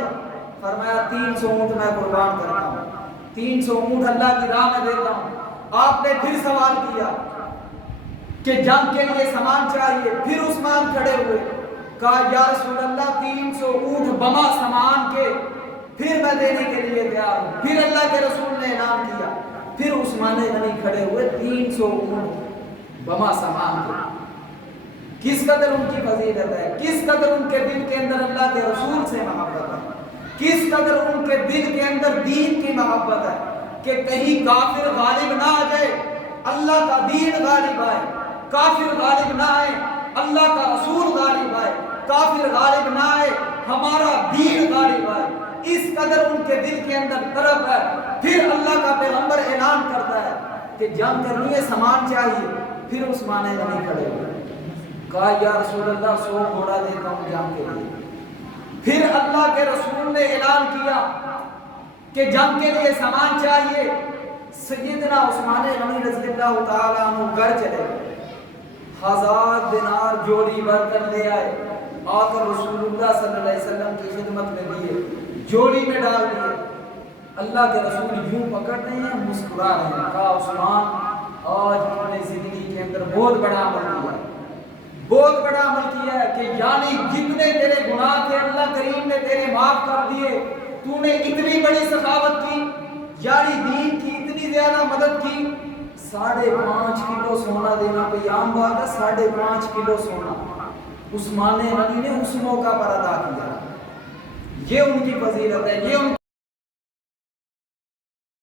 ہے؟ فرمایا 300 اونٹ میں قربان کرتا ہوں، 300 اونٹ اللہ کی راہ میں دیتا ہوں۔ آپ نے پھر سوال کیا کہ جنگ کے لیے سامان چاہیے، پھر عثمان کھڑے ہوئے، کہا یا رسول اللہ 300 اونٹ بما سامان کے پھر میں دینے کے لیے تیار ہوں۔ پھر اللہ کے رسول نے اعلان کیا، پھر عثمان غنی کھڑے ہوئے 300 اونٹ بما سامان کے۔ کس قدر ان کی فضیلت ہے، کس قدر ان کے دل کے اندر اللہ کے رسول سے محبت ہے، کس قدر ان کے دل کے اندر دین کی محبت ہے کہ کہیں کافر غالب نہ آ جائے، اللہ کا دین غالب آئے، کافر غالب نہ آئے، اللہ کا رسول غالب آئے، کافر غالب نہ آئے، ہمارا دین غالب آئے۔ اس قدر ان کے دل کے اندر طرف ہے۔ پھر اللہ کا پیغمبر اعلان کرتا ہے کہ جنگ کرنی ہے، سامان چاہیے، پھر عثمان غنی کھڑے ہوئے، کہا یا رسول اللہ 100 گھوڑا دیتا ہوں جنگ کے لیے۔ پھر اللہ کے رسول نے اعلان کیا کہ جنگ کے لیے سامان چاہیے۔ سیدنا عثمان غنی رضی اللہ تعالیٰ عنہ گھر چلے، 1000 دینار جوڑی بھر کر لے آئے، آ کر رسول اللہ صلی اللہ علیہ وسلم کی خدمت میں دیے، جوڑی میں ڈال دیے۔ اللہ کے رسول یوں پکڑ رہے ہیں، مسکرا رہے ہیں، کہا عثمان آج اپنے زندگی کے اندر بہت بڑا عمل کیا، بہت بڑا عمل کیا ہے کہ یعنی جتنے تیرے گناہ تھے اللہ کریم نے تیرے معاف کر دیے، تو نے اتنی بڑی سخاوت کی، یعنی دین کی اتنی زیادہ مدد کی۔ 5.5 کلو سونا دینا کوئی عام بات ہے؟ 5.5 کلو سونا عثمان غنی نے اس موقع پر ادا کیا۔ یہ ان کی فضیلت ہے، یہ ان